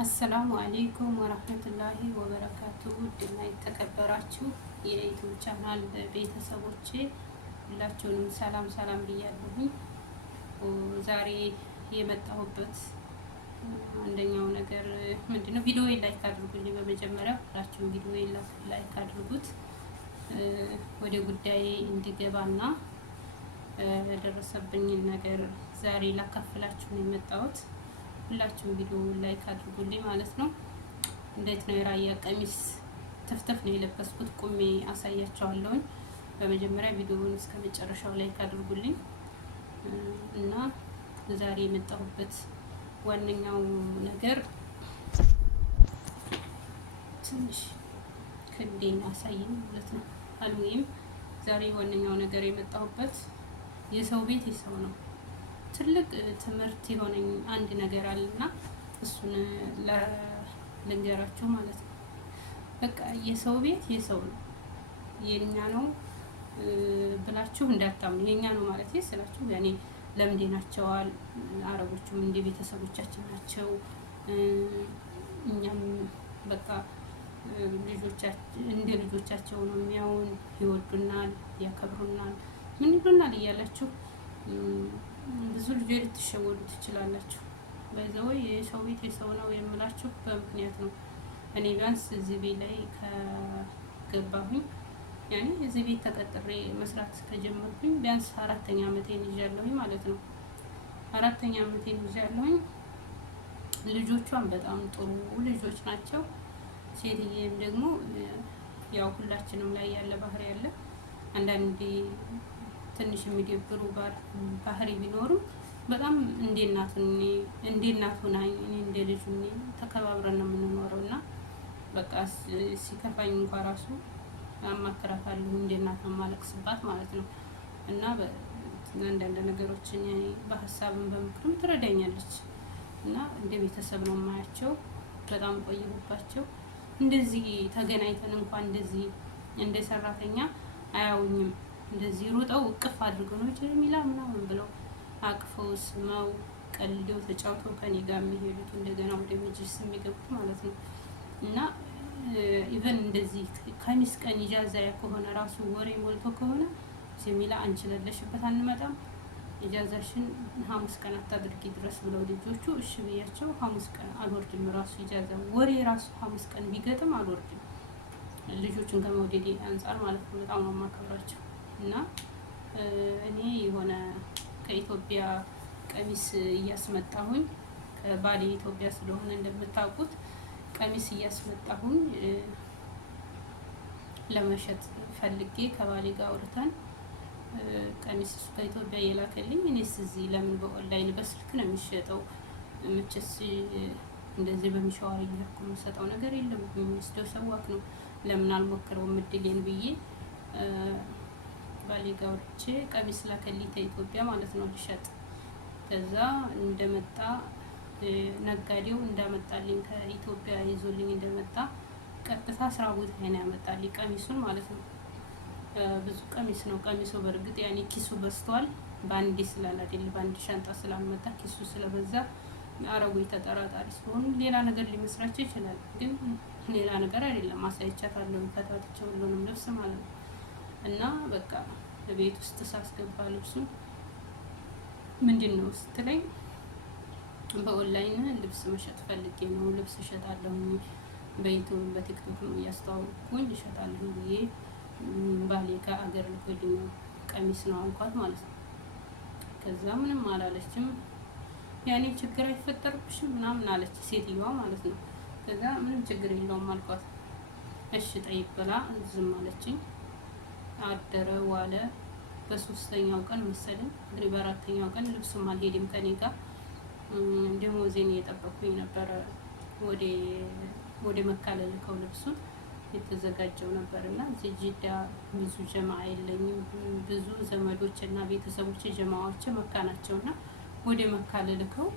አሰላሙ አሌይኩም ወረህመቱላሂ ወበረካቱ። ውድና የተከበራችሁ የዩቲዩብ ቻናል ቤተሰቦቼ ሁላችሁንም ሰላም ሰላም ብያለሁኝ። ዛሬ የመጣሁበት አንደኛው ነገር ምንድነው? ቪዲዮ ላይክ አድርጉልኝ። በመጀመሪያ ሁላችሁም ቪዲዮ ላይክ አድርጉት። ወደ ጉዳይ እንዲገባና የደረሰብኝን ነገር ዛሬ ላካፍላችሁ ነው የመጣሁት። ሁላችሁም ቪዲዮ ላይክ አድርጉልኝ ማለት ነው። እንዴት ነው የራያ ቀሚስ ተፍተፍ ነው የለበስኩት። ቁሜ አሳያቸዋለሁኝ። በመጀመሪያ ቪዲዮውን እስከ መጨረሻው ላይክ አድርጉልኝ እና ዛሬ የመጣሁበት ዋነኛው ነገር ትንሽ ክንዴን አሳይኝ ማለት ነው። አልሙይም ዛሬ ዋነኛው ነገር የመጣሁበት የሰው ቤት የሰው ነው። ትልቅ ትምህርት የሆነኝ አንድ ነገር አለና እሱን ልንገራችሁ ማለት ነው። በቃ የሰው ቤት የሰው ነው፣ የኛ ነው ብላችሁ እንዳታምኑ። የኛ ነው ማለት ስላችሁ ያኔ ለምዴ ናቸዋል። አረቦቹም እንደ ቤተሰቦቻችን ናቸው። እኛም በቃ እንደ ልጆቻቸው ነው የሚያውን፣ ይወዱናል፣ ያከብሩናል፣ ምን ይሉናል እያላችሁ ብዙ ልጆች ልትሸወዱ ትችላላችሁ። በዛው የሰው ቤት የሰው ነው የምላችሁ በምክንያት ነው። እኔ ቢያንስ እዚህ ቤት ላይ ከገባሁኝ ያኔ እዚህ ቤት ተቀጥሬ መስራት ከጀመርኩኝ ቢያንስ 4ኛ ዓመቴን ይዣለሁኝ ማለት ነው። 4ኛ ዓመቴን ይዣለሁኝ። ልጆቿን በጣም ጥሩ ልጆች ናቸው። ሴትዬም ደግሞ ያው ሁላችንም ላይ ያለ ባህሪ ያለ አንዳንዴ ትንሽ የሚደብሩ ባህሪ ቢኖሩም በጣም እንደ እናት ሆናኝ እኔ እንደ ልጅ ተከባብረን ነው የምንኖረው እና በቃ ሲከፋኝ እንኳን ራሱ አማክራታለሁ። እንደ እናት ማለቅስባት ማለት ነው እና አንዳንድ ነገሮችን በሀሳብም በምክርም ትረዳኛለች እና እንደ ቤተሰብ ነው የማያቸው። በጣም ቆየሁባቸው። እንደዚህ ተገናኝተን እንኳን እንደዚህ እንደ ሰራተኛ አያውኝም። እንደዚህ ሩጠው እቅፍ አድርገው ነው ጀሚላ ምናምን ብለው አቅፈው ስመው ቀልደው ተጫውተው ከኔ ጋር የሚሄዱት እንደገና ወደ መጅልስ የሚገቡት ማለት ነው እና ኢቨን እንደዚህ ከሚስ ቀን ኢጃዛ ከሆነ ራሱ ወሬ ሞልቶ ከሆነ ጀሚላ አንቺ ለለሽበት አንመጣም፣ ኢጃዛሽን ሐሙስ ቀን አታድርጊ ድረስ ብለው ልጆቹ እሺ ብያቸው ሐሙስ ቀን አልወርድም። ራሱ ኢጃዛ ወሬ ራሱ ሐሙስ ቀን ቢገጥም አልወርድም። ልጆቹን ከመውደዴ አንጻር ማለት ነው። በጣም ነው የማከብራቸው እና እኔ የሆነ ከኢትዮጵያ ቀሚስ እያስመጣሁኝ ከባሌ ኢትዮጵያ ስለሆነ እንደምታውቁት ቀሚስ እያስመጣሁኝ ለመሸጥ ፈልጌ ከባሌ ጋር አውርተን ቀሚስ እሱ ከኢትዮጵያ የላከልኝ። እኔስ እዚህ ለምን በኦንላይን በስልክ ነው የሚሸጠው? መቼስ እንደዚህ በሚሸዋር እየሄድኩ የምሰጠው ነገር የለም። የሚወስደው ሰዋክ ነው። ለምን አልሞክረውም እድሌን ብዬ ባሌ ጋር ወርቼ ቀሚስ ላከልኝ ከኢትዮጵያ ማለት ነው ልሸጥ። ከዛ እንደመጣ ነጋዴው እንዳመጣልኝ ከኢትዮጵያ ይዞልኝ እንደመጣ ቀጥታ ስራ ቦታ ላይ ነው ያመጣልኝ ቀሚሱን ማለት ነው። ብዙ ቀሚስ ነው። ቀሚሱ በእርግጥ ያኔ ኪሱ በዝቷል። ባንዲ ስላላደል ባንዲ ሻንጣ ስላልመጣ ኪሱ ስለበዛ አረቡ ተጠራጣሪ ስለሆኑ ሌላ ነገር ሊመስራቸው ይችላል። ግን ሌላ ነገር አይደለም። አሳይቻታለሁ ከታተቸው ሁሉንም ልብስ ማለት ነው እና በቃ ቤት ውስጥ ሳስገባ ልብሱን ምንድን ነው ስትለኝ በኦንላይን ልብስ መሸጥ ፈልጌ ነው። ልብስ እሸጣለሁ በዩቲዩብ በቲክቶክ ነው እያስተዋወቅኩኝ እሸጣለሁ ብዬ ባሌ ከአገር ልኮልኝ ቀሚስ ነው አልኳት ማለት ነው። ከዛ ምንም አላለችም። ያኔ ችግር አይፈጠርብሽም ምናምን አለች ሴትዮዋ ማለት ነው። ከዛ ምንም ችግር የለውም አልኳት። እሺ ጠይቅ ብላ ዝም አለችኝ። አደረ ዋለ። በ3ኛው ቀን መሰለኝ እንግዲህ በ4ኛው ቀን ልብሱም አልሄድም ከኔ ጋር ደሞዜን እየጠበኩኝ ነበረ። ወደ መካ ልልከው ልብሱን የተዘጋጀው ነበር እና እዚህ ጅዳ ብዙ ጀማ የለኝም። ብዙ ዘመዶች እና ቤተሰቦች ጀማዎች መካ ናቸውና ወደ መካ ልልከው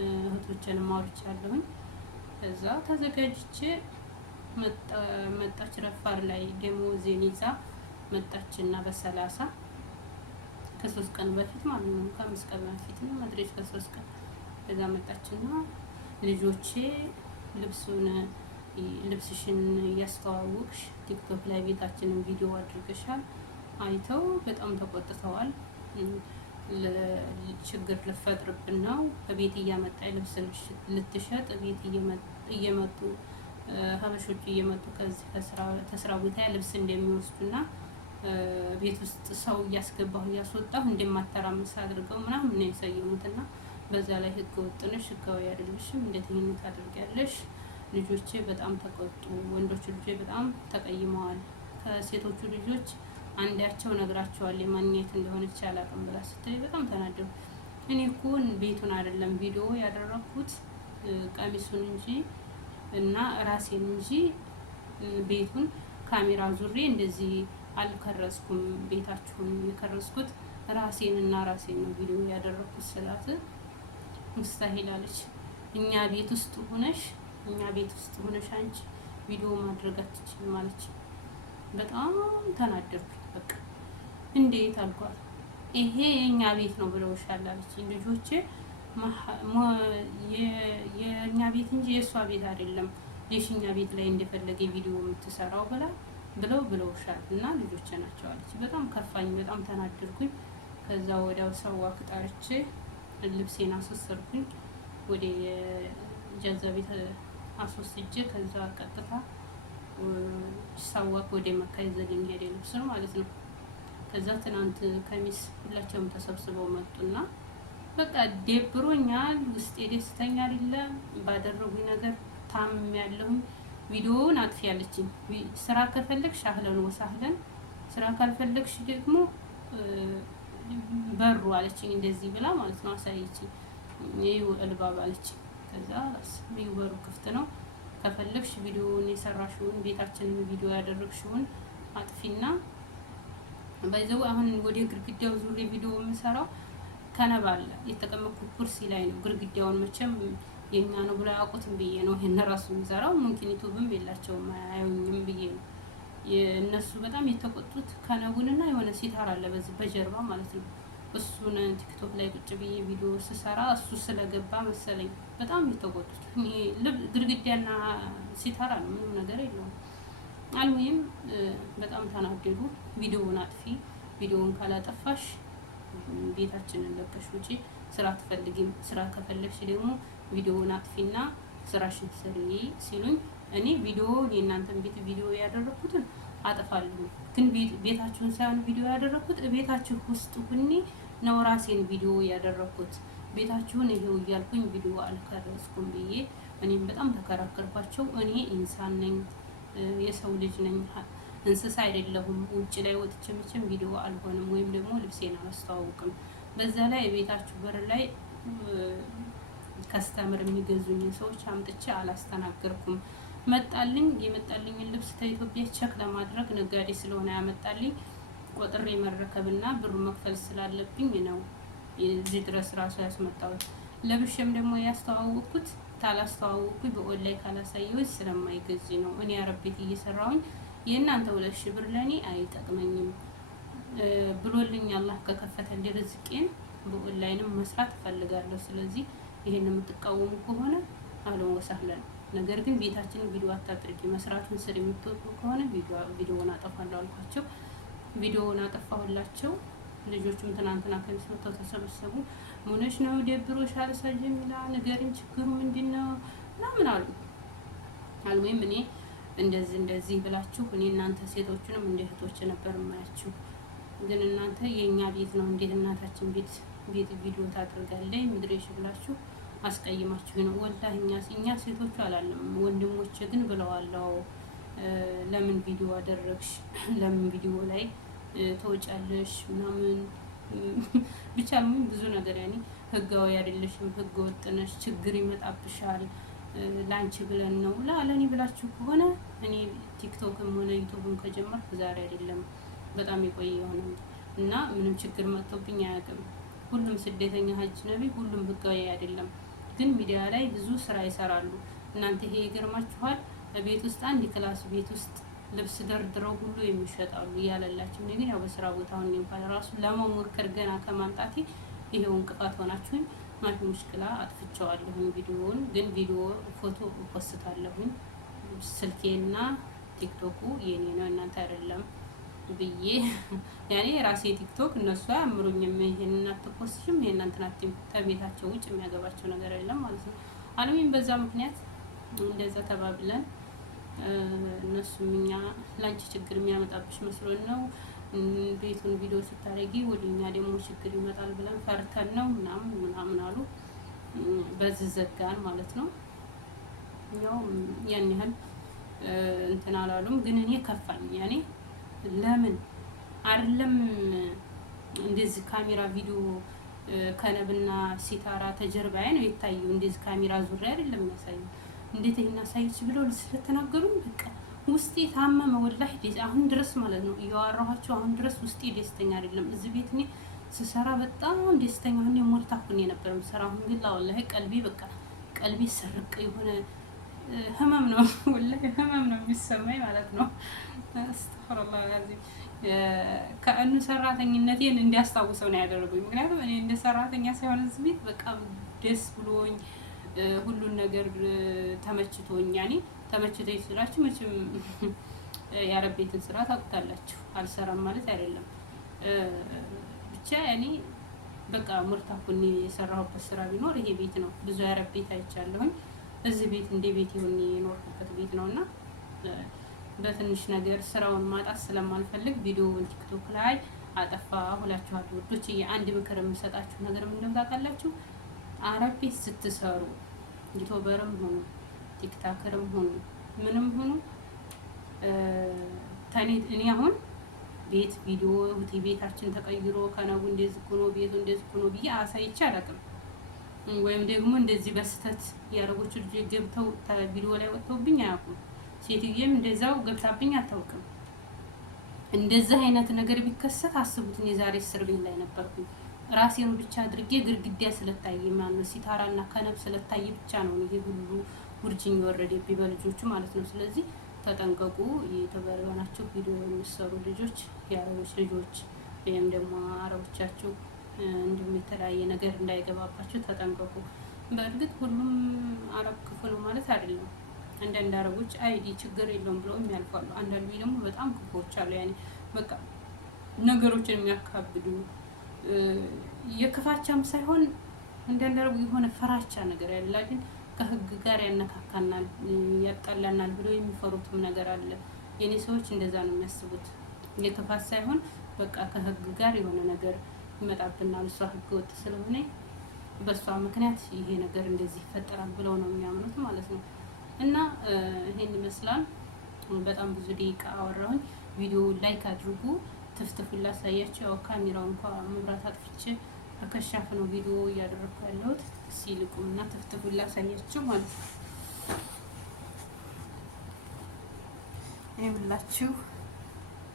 እህቶችን ማውርቻለሁኝ። ከዛ ተዘጋጅቼ መጣች። ረፋር ላይ ደሞዜን ይዛ መጣችና በ30 ከ3 ቀን በፊት ማለት ነው። ከ5 ቀን በፊት ነው መድረስ ከ3 ቀን ከዛ መጣችና ልጆቼ ልብስሽን እያስተዋወቅሽ ቲክቶክ ላይ ቤታችንን ቪዲዮ አድርገሻል። አይተው በጣም ተቆጥተዋል። ችግር ልፈጥርብን ነው። ቤት እያመጣች ልብስ ልትሸጥ ቤት እየመጡ ሀበሾቹ እየመጡ ከዚህ ከስራ ቦታ ልብስ እንደሚወስዱና ቤት ውስጥ ሰው እያስገባሁ እያስወጣሁ እንደማተራምስ አድርገው ምናምን ነው የሰየሙትና በዛ ላይ ህገ ወጥ ነሽ፣ ህጋዊ አይደለሽም፣ እንዴት ይሄን ታደርጊያለሽ? ልጆቼ በጣም ተቆጡ። ወንዶቹ ልጆቼ በጣም ተቀይመዋል። ከሴቶቹ ልጆች አንዳቸው ነግራቸዋል የማንኛት እንደሆነች አላውቅም ብላ ስትል በጣም ተናደዱ። እኔ እኮ ቤቱን አይደለም ቪዲዮ ያደረኩት ቀሚሱን እንጂ እና ራሴን እንጂ ቤቱን ካሜራ ዙሬ እንደዚህ አልከረስኩም። ቤታችሁን የከረስኩት ራሴን እና ራሴን ነው ቪዲዮ ያደረኩት ስላት ሙስታሂል አለች። እኛ ቤት ውስጥ ሆነሽ አንቺ ቪዲዮ ማድረግ አትችልም አለች። በጣም ተናደርኩ። በቃ እንዴት አልኳት። ይሄ የኛ ቤት ነው ብለውሻል አለች። ልጆቼ የኛ ቤት እንጂ የእሷ ቤት አይደለም፣ የሽኛ ቤት ላይ እንደፈለገ ቪዲዮ የምትሰራው ብለውሻል እና ልጆቼ ናቸው አለች። በጣም ከፋኝ፣ በጣም ተናደርኩኝ። ከዛ ወዲያው ሰዋክ ጠርቼ ልብሴን አስወሰድኩኝ ወደ ጃዛ ቤት አስወስጄ ከዛ ቀጥታ ሰዋክ ወደ መካ ይዘልኝ ሄደ ልብስ ነው ማለት ነው። ከዛ ትናንት ከሚስ ሁላቸውም ተሰብስበው መጡና በቃ ደብሮኛል፣ ውስጤ ደስተኛ አይደለም። ባደረጉኝ ነገር ታምም ያለሁኝ። ቪዲዮውን አጥፊ ያለችኝ። ስራ ከፈለግሽ አህለን ወሳህለን፣ ስራ ካልፈለግሽ ደግሞ በሩ አለችኝ። እንደዚህ ብላ ማለት ነው አሳየችኝ። ይኸው እልባብ አለችኝ። ከዛ ይኸው በሩ ክፍት ነው፣ ከፈለግሽ ቪዲዮውን የሰራሽውን ቤታችንን ቪዲዮ ያደረግሽውን አጥፊና ባይዘው አሁን ወደ ግድግዳው ዙሪያ ቪዲዮ የምሰራው ከነባ አለ የተቀመጥኩት ኩርሲ ላይ ነው። ግድግዳውን መቼም የኛ ነው ብሎ ያውቁትም ብዬ ነው ይሄን ራሱ የምሰራው። ሙምኪን ዩቲዩብም የላቸውም አያዩኝም ብዬ ነው። የእነሱ በጣም የተቆጡት ከነቡንና የሆነ ሲታር አለ በዚህ በጀርባ ማለት ነው። እሱን ቲክቶክ ላይ ቁጭ ብዬ ቪዲዮ ስሰራ እሱ ስለገባ መሰለኝ በጣም የተቆጡት። ግድግዳና ሲታራ ነው፣ ምንም ነገር የለውም። አልሙሂም በጣም ተናደዱ። ቪዲዮውን አጥፊ፣ ቪዲዮውን ካላጠፋሽ ቤታችንን ለቀሽ ውጪ፣ ስራ ትፈልጊም፣ ስራ ከፈለግሽ ደግሞ ቪዲዮውን አጥፊና ስራሽን ስሪ ሲሉኝ እኔ የእናንተን ቤት ቪዲዮ ያደረኩትን አጥፋለሁ፣ ግን ቤታችሁን ሳይሆን ቪዲዮ ያደረኩት ቤታችሁ ውስጥ ሁኔ ነው ራሴን ቪዲዮ ያደረኩት። ቤታችሁን ይሄው እያልኩኝ ቪዲዮ አልከረስኩም ብዬ እኔም በጣም ተከራከርኳቸው። እኔ ኢንሳን ነኝ፣ የሰው ልጅ ነኝ፣ እንስሳ አይደለሁም። ውጭ ላይ ወጥቼ መቼም ቪዲዮ አልሆንም ወይም ደግሞ ልብሴን አላስተዋውቅም። በዛ ላይ ቤታችሁ በር ላይ ከስተምር የሚገዙኝ ሰዎች አምጥቼ አላስተናገርኩም። የመጣልኝን ልብስ ከኢትዮጵያ ቸክ ለማድረግ ነጋዴ ስለሆነ ያመጣልኝ ቆጥሬ መረከብና ብሩ መክፈል ስላለብኝ ነው እዚህ ድረስ ራሱ ያስመጣሁት። ለብሼም ደግሞ ያስተዋወቅኩት ታላስተዋወቅኩኝ በኦንላይን ካላሳየሁኝ ስለማይገዝ ነው። እኔ አረብ ቤት እየሰራሁኝ የእናንተ 2000 ብር ለኔ አይጠቅመኝም ብሎልኝ አላህ ከከፈተልኝ ርዝቄን በኦንላይንም መስራት እፈልጋለሁ። ስለዚህ ይሄን የምትቃወሙ ከሆነ አህለን ወሰህለን። ነገር ግን ቤታችንን ቪዲዮ አታድርጊ፣ መስራቱን ስር የምትወጡ ከሆነ ቪዲዮውን አጠፋለሁ አልኳቸው። ቪዲዮውን አጠፋሁላቸው። ልጆቹም ትናንትና ከሚስ መጥተው ተሰበሰቡ። ሙነሽ ነው ደብሮሻል ሰጀሚላ ነገርን ችግሩ ምንድነው ምናምን አሉ። አልወይም እኔ እንደዚህ ብላችሁ እኔ እናንተ ሴቶቹንም እንደ እህቶች ነበር የማያችሁ፣ ግን እናንተ የኛ ቤት ነው እንዴት እናታችን ቤት ቪዲዮ ታደርጋለች ምድሬሽ ብላችሁ አስቀይማችሁ ነው። ወላሂ እኛ ሴቶቹ አላለም፣ ወንድሞች ግን ብለዋለው። ለምን ቪዲዮ አደረግሽ? ለምን ቪዲዮ ላይ ተወጫለሽ? ምናምን ብቻ ምን ብዙ ነገር ያኔ ህጋዊ አይደለሽም፣ ህገ ወጥ ነሽ፣ ችግር ይመጣብሻል፣ ላንቺ ብለን ነው ለኔ ብላችሁ ከሆነ እኔ ቲክቶክም ሆነ ዩቲዩብም ከጀመርኩ ዛሬ አይደለም በጣም የቆየ ሆነ እና ምንም ችግር መጥቶብኝ አያውቅም። ሁሉም ስደተኛ ሀጅ ነቢ ሁሉም ህጋዊ አይደለም፣ ግን ሚዲያ ላይ ብዙ ስራ ይሰራሉ። እናንተ ይሄ ይገርማችኋል። ቤት ውስጥ አንድ ክላስ ቤት ውስጥ ልብስ ደርድረው ሁሉ የሚሸጣሉ እያለላችሁ ግን ያው በስራ ቦታውን እንኳን ራሱ ለመሞከር ገና ከማምጣቴ ይሄው እንቅፋት ሆናችሁኝ። ማፊ ሙሽክላ አጥፍቼዋለሁኝ። ቪዲዮውን ግን ቪዲዮ ፎቶ ፖስታለሁኝ። ስልኬና ቲክቶኩ የኔ ነው እናንተ አይደለም ብዬ ያኔ የራሴ ቲክቶክ እነሱ አያምሩኝም። ይሄን አትፖስትሽም ይሄን እንትን ከቤታቸው ውጭ የሚያገባቸው ነገር የለም ማለት ነው። አለሚን በዛ ምክንያት እንደዛ ተባብለን እነሱም እኛ ላንቺ ችግር የሚያመጣብሽ መስሎን ነው ቤቱን ቪዲዮ ስታደርጊ ወዲኛ ደግሞ ችግር ይመጣል ብለን ፈርተን ነው ምናምን አሉ። በዚህ ዘጋን ማለት ነው። ያው ያን ያህል እንትን አላሉም፣ ግን እኔ ከፋኝ። ያኔ ለምን አይደለም እንደዚህ ካሜራ ቪዲዮ ከነብና ሲታራ ተጀርባዬ ነው የታየው። እንደዚህ ካሜራ ዙሪያ አይደለም የሚያሳየው። እንዴት ይሄን አሳይች ብለው ስለተናገሩኝ በቃ ውስጤ ታመመ። ወላሂ አሁን ድረስ ማለት ነው እያወራኋቸው አሁን ድረስ ውስጤ ደስተኛ አይደለም። እዚህ ቤት እኔ ስሰራ በጣም ደስተኛ ሆኜ ሞልታኩኝ ነበር የምሰራ። አሁን ግን ወላሂ ቀልቤ በቃ ቀልቤ ሰርቅ የሆነ ህመም ነው ወላሂ ህመም ነው የሚሰማኝ ማለት ነው። አስተግፊሩላህ አልዓዚም። ከእኑ ሰራተኝነቴን እንዲያስታውሰው ነው ያደረጉኝ። ምክንያቱም እኔ እንደ ሰራተኛ ሳይሆን እዚህ ቤት በቃ ደስ ብሎኝ ሁሉን ነገር ተመችቶኝ ያኔ ተመችቶኝ ስላችሁ መቼም የአረብ ቤትን ስራ ታውቁታላችሁ። አልሰራም ማለት አይደለም። ብቻ ያኔ በቃ ሙርታኩኒ የሰራሁበት ስራ ቢኖር ይሄ ቤት ነው። ብዙ የአረብ ቤት አይቻለሁኝ። እዚህ ቤት እንደ ቤት ይሁን የኖርኩበት ቤት ነውና በትንሽ ነገር ስራውን ማጣት ስለማልፈልግ ቪዲዮውን ቲክቶክ ላይ አጠፋ ሁላችኋለሁ ወዶች። አንድ ምክር የምሰጣችሁ ነገር ምን እንደሆነ ታውቃላችሁ? አረብ ቤት ስትሰሩ ዩቲዩበርም ሆኑ ቲክታከርም ሆኑ ምንም ሆኑ እኔ አሁን ቤት ቪዲዮ ቤታችን ተቀይሮ ከነቡ እንደዚህ ሆኖ ቤቱ እንደዚህ ሆኖ ብዬ አሳይቼ አላውቅም። ወይም ደግሞ እንደዚህ በስተት ያረጎቹ ልጅ ገብተው ቪዲዮ ላይ ወጥተውብኝ አያውቁም። ሴትዮዋም እንደዛው ገብታብኝ አታውቅም። እንደዚህ አይነት ነገር ቢከሰት አስቡት፣ እኔ ዛሬ እስር ቤት ላይ ነበርኩኝ። ራሴን ብቻ አድርጌ ግርግዳ ስለታየ ማለት ሲታራና ከነብ ስለታየ ብቻ ነው ይሄ ሁሉ ውርጅኝ ወረደብኝ በልጆቹ ማለት ነው። ስለዚህ ተጠንቀቁ። የተበረናችሁ ቪዲዮ የሚሰሩ ልጆች፣ የአረቦች ልጆች ወይም ደግሞ አረቦቻችሁ እንዲሁም የተለያየ ነገር እንዳይገባባችሁ ተጠንቀቁ። በእርግጥ ሁሉም አረብ ክፉ ነው ማለት አይደለም። አንዳንድ አረቦች አይዲ ችግር የለውም ብለው የሚያልፋሉ። አንዳንዱ ደግሞ በጣም ክፉዎች አሉ። ያኔ በቃ ነገሮችን የሚያካብዱ የክፋቻም ሳይሆን አንዳንድ አረቡ የሆነ ፈራቻ ነገር ያለ ግን ከህግ ጋር ያነካካናል ያጣላናል ብለው የሚፈሩትም ነገር አለ። የኔ ሰዎች እንደዛ ነው የሚያስቡት። የክፋት ሳይሆን በቃ ከህግ ጋር የሆነ ነገር ይመጣብናል። እሷ ህገ ወጥ ስለሆነ በእሷ ምክንያት ይሄ ነገር እንደዚህ ይፈጠራል ብለው ነው የሚያምኑት ማለት ነው። እና ይሄን ይመስላል። በጣም ብዙ ደቂቃ አወራሁኝ። ቪዲዮ ላይክ አድርጉ። ትፍትፉላ ሳያችሁ ያው ካሜራው እንኳን መብራት አጥፍቼ በከሻፍ ነው ቪዲዮ እያደረኩ ያለሁት። ሲልቁና ትፍትፉላ ሳያችሁ ማለት ነው። ይኸውላችሁ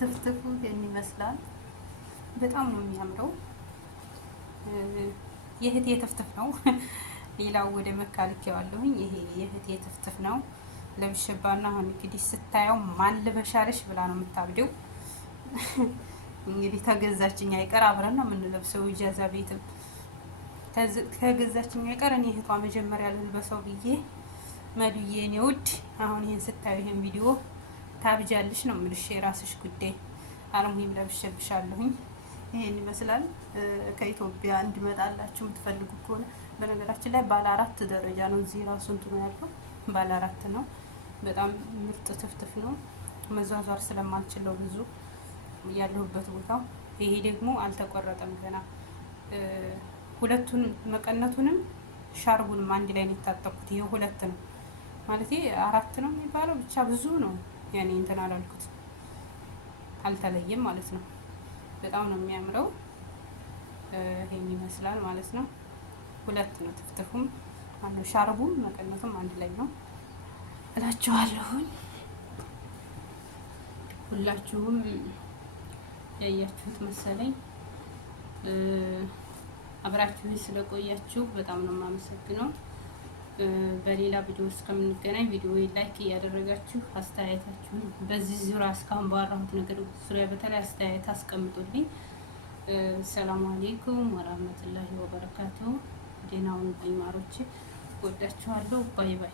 ትፍትፉ ይሄን ይመስላል። በጣም ነው የሚያምረው። የእህቴ ትፍትፍ ነው። ሌላው ወደ መካ ልኬዋለሁኝ። ይሄ የእህቴ ትፍትፍ ነው። ለብሽባና አሁን እንግዲህ ስታየው ማን ልበሻለሽ ብላ ነው የምታብደው። እንግዲህ ተገዛችኝ አይቀር አብረን ነው የምንለብሰው። ኢጃዛ ቤትም ከገዛችኝ አይቀር እኔ እህቷ መጀመሪያ ልልበሰው ብዬ መዱዬ እኔ ውድ አሁን ይሄን ስታዩ ይሄን ቪዲዮ ታብጃለሽ ነው የምልሽ። የራስሽ ጉዳይ። አለሙሂም ለብሼብሻለሁኝ። ይሄን ይመስላል። ከኢትዮጵያ እንዲመጣላችሁ የምትፈልጉ ከሆነ በነገራችን ላይ ባለ 4 ደረጃ ነው። እዚህ ራሱ እንትኑ ያለው ባለ 4 ነው። በጣም ምርጥ ትፍትፍ ነው። መዟዟር ስለማልችለው ብዙ ያለሁበት ቦታው። ይሄ ደግሞ አልተቆረጠም ገና። ሁለቱን መቀነቱንም ሻርቡንም አንድ ላይ ነው የታጠቁት። ይሄ 2 ነው ማለት 4 ነው የሚባለው ብቻ ብዙ ነው። ያኔ እንትን አላልኩት አልተለየም ማለት ነው። በጣም ነው የሚያምረው። ይሄን ይመስላል ማለት ነው። 2 ነው ትፍትፉም ማነው ሻርቡም መቀነቱም አንድ ላይ ነው እላችኋለሁኝ። ሁላችሁም ያያችሁት መሰለኝ። አብራችሁኝ ስለቆያችሁ በጣም ነው የማመሰግነው። በሌላ ቪዲዮ እስከምንገናኝ ቪዲዮ ላይክ እያደረጋችሁ አስተያየታችሁን በዚህ ዙሪያ እስካሁን ባወራሁት ነገር ዙሪያ በተለይ አስተያየት አስቀምጡልኝ። ሰላም አለይኩም ወራህመቱላሂ ወበረካቱሁ። ጤናውን ይማሮቼ። ወዳችኋለሁ። ባይ ባይ።